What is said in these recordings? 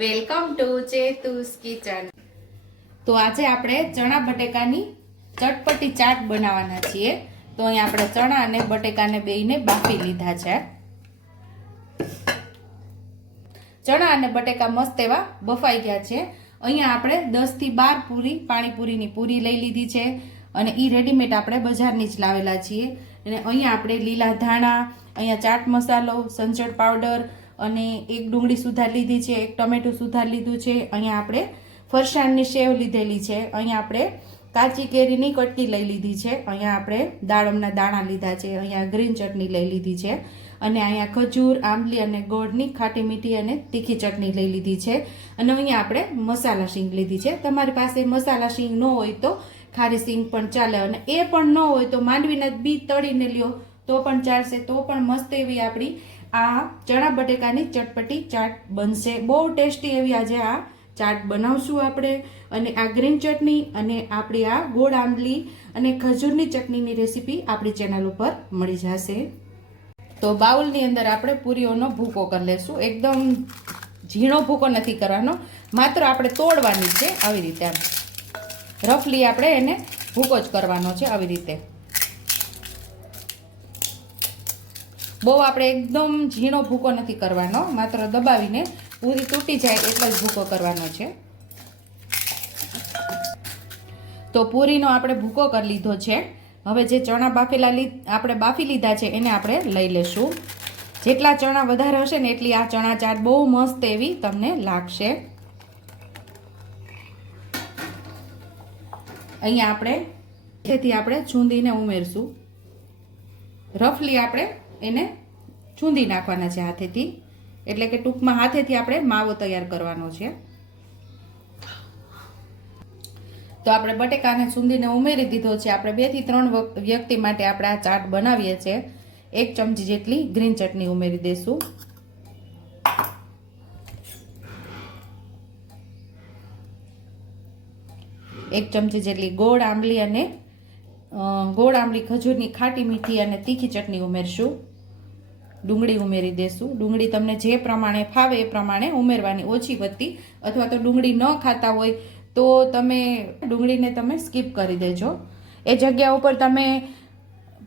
Welcome to ચેતુસ kitchen. તો આજે આપણે ચણા બટેકાની ચટપટી ચાટ બનાવવાના છીએ. તો અહીંયા આપણે ચણા અને બટેકાને બેયને બાફી લીધા છે. ચણા અને બટેકા મસ્ત એવા બફાઈ ગયા છે. અહીંયા આપણે દસથી બાર પૂરી પાણીપુરીની પૂરી લઈ લીધી છે અને એ રેડીમેડ આપણે બજારની જ લાવેલા છીએ. અને અહીંયા આપણે લીલા ધાણા, અહીંયા ચાટ મસાલો, સંચળ પાવડર અને એક ડુંગળી સુધાર લીધી છે, એક ટમેટું સુધાર લીધું છે, અહીંયા આપણે ફરસાણની સેવ લીધેલી છે, અહીંયા આપણે કાચી કેરીની કટકી લઈ લીધી છે, અહીંયા આપણે દાડમના દાણા લીધા છે, અહીંયા ગ્રીન ચટણી લઈ લીધી છે, અને અહીંયા ખજૂર, આંબલી અને ગોળની ખાટી મીઠી અને તીખી ચટણી લઈ લીધી છે, અને અહીંયા આપણે મસાલા શીંગ લીધી છે. તમારી પાસે મસાલા શીંગ ન હોય તો ખારી શીંગ પણ ચાલે અને એ પણ ન હોય તો માંડવીના બી તળીને લ્યો, તો પણ ચાલશે, તો પણ મસ્ત એવી આપણી આ ચણા બટેકાની ચટપટી ચાટ બનશે. બહુ ટેસ્ટી એવી આજે આ ચાટ બનાવશું આપણે. અને આ ગ્રીન ચટણી અને આપણી આ ગોળ આંબલી અને ખજૂરની ચટણીની રેસીપી આપણી ચેનલ ઉપર મળી જશે. તો બાઉલની અંદર આપણે પૂરીઓનો ભૂકો કરી લેશું. એકદમ ઝીણો ભૂકો નથી કરવાનો. માત્ર આપણે તોડવાની છે આવી રીતે રફલી આપણે એને ભૂકો જ કરવાનો છે આવી રીતે. બહુ આપણે એકદમ ઝીણો ભૂકો નથી કરવાનો, માત્ર દબાવીને પૂરી તૂટી જાય એટલો જ ભૂકો કરવાનો છે. તો પૂરીનો આપણે ભૂકો કરી લીધો છે. હવે જે ચણા બાફેલા આપણે બાફી લીધા છે એને આપણે લઈ લેશું. જેટલા ચણા વધારે હશે ને એટલી આ ચણા ચાટ બહુ મસ્ત એવી તમને લાગશે. અહીંયા આપણે તેથી આપણે છૂંદીને ઉમેરશું. રફલી આપણે એને છૂંદી નાખવાના છે હાથેથી. એટલે કે ટૂંકમાં હાથેથી આપણે માવો તૈયાર કરવાનો છે. તો આપણે બટેકાને છૂંદીને ઉમેરી દીધો છે. આપણે બેથી ત્રણ વ્યક્તિ માટે આપણે આ ચાટ બનાવીએ છીએ. એક ચમચી જેટલી ગ્રીન ચટણી ઉમેરી દઈશું એક ચમચી જેટલી ગોળ આંબલી અને ગોળ આંબલી ખજૂરની ખાટી મીઠી અને તીખી ચટણી ઉમેરશું. ડુંગળી ઉમેરી દેશું. ડુંગળી તમને જે પ્રમાણે ફાવે એ પ્રમાણે ઉમેરવાની ઓછી વધતી અથવા તો ડુંગળી ન ખાતા હોય તો તમે ડુંગળીને તમે સ્કીપ કરી દેજો. એ જગ્યા ઉપર તમે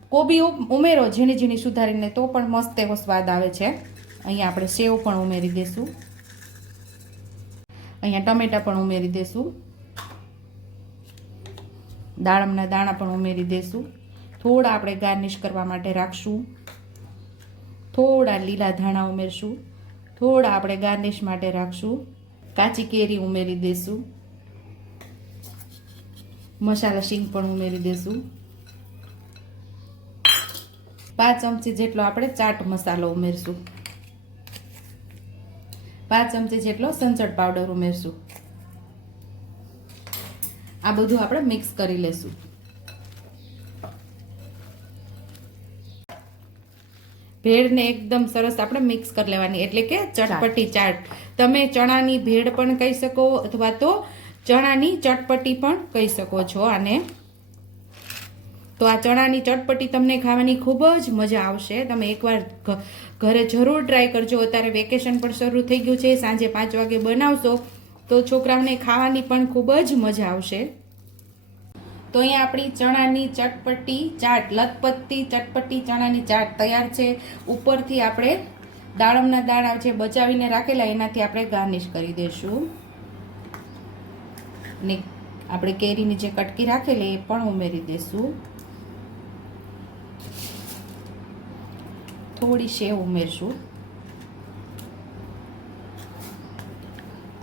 કોબી ઉમેરો ઝીણી ઝીણી સુધારીને તો પણ મસ્ત એવો સ્વાદ આવે છે. અહીંયા આપણે સેવ પણ ઉમેરી દઈશું અહીંયા ટમેટા પણ ઉમેરી દઈશું દાડમના દાણા પણ ઉમેરી દઈશું થોડા આપણે ગાર્નિશ કરવા માટે રાખશું. થોડા લીલા ધાણા ઉમેરશું. થોડા આપણે ગાર્નિશ માટે રાખશું. કાચી કેરી ઉમેરી દઈશું મસાલા શીંગ પણ ઉમેરી દઈશું પાંચ ચમચી જેટલો આપણે ચાટ મસાલો ઉમેરશું. પાંચ ચમચી જેટલો સંચળ પાવડર ઉમેરશું. આ બધું આપણે મિક્સ કરી લેશું. ભેળને એકદમ સરસ આપણે મિક્સ કરી લેવાની. એટલે કે ચટપટી ચાટ. તમે ચણાની ભેળ પણ કહી શકો અથવા તો ચણાની ચટપટી પણ કહી શકો છો આને. તો આ ચણાની ચટપટી તમને ખાવાની ખૂબ જ મજા આવશે. તમે એકવાર ઘરે જરૂર ટ્રાય કરજો. અત્યારે વેકેશન પણ શરૂ થઈ ગયું છે. સાંજે પાંચ વાગે બનાવશો તો છોકરાઓને ખાવાની પણ ખૂબ જ મજા આવશે. તો અહીંયા આપણી ચણાની ચટપટી ચાટ લતપત્તી ચટપટી ચણાની ચાટ તૈયાર છે. ઉપરથી આપણે દાડમના દાણા જે બચાવીને રાખેલા એનાથી આપણે ગાર્નિશ કરી દઈશું. ને આપણે કેરીની જે કટકી રાખેલી એ પણ ઉમેરી દઈશું. થોડી સેવ ઉમેરશું.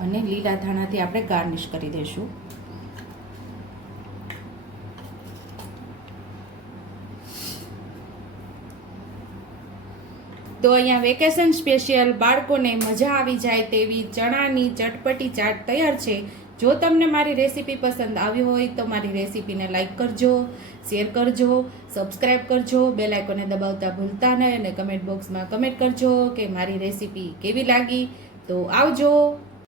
અને લીલા ધાણાથી આપણે ગાર્નિશ કરી દઈશું. તો અહીંયા વેકેશન સ્પેશિયલ બાળકોને મજા આવી જાય તેવી ચણાની ચટપટી ચાટ તૈયાર છે. જો તમને મારી રેસીપી પસંદ આવી હોય તો મારી રેસીપીને લાઈક કરજો, શેર કરજો સબસ્ક્રાઈબ કરજો, બેલ આઇકોને દબાવતા ભૂલતા નહીં અને કમેન્ટ બોક્સમાં કમેન્ટ કરજો કે મારી રેસીપી કેવી લાગી. તો આવજો.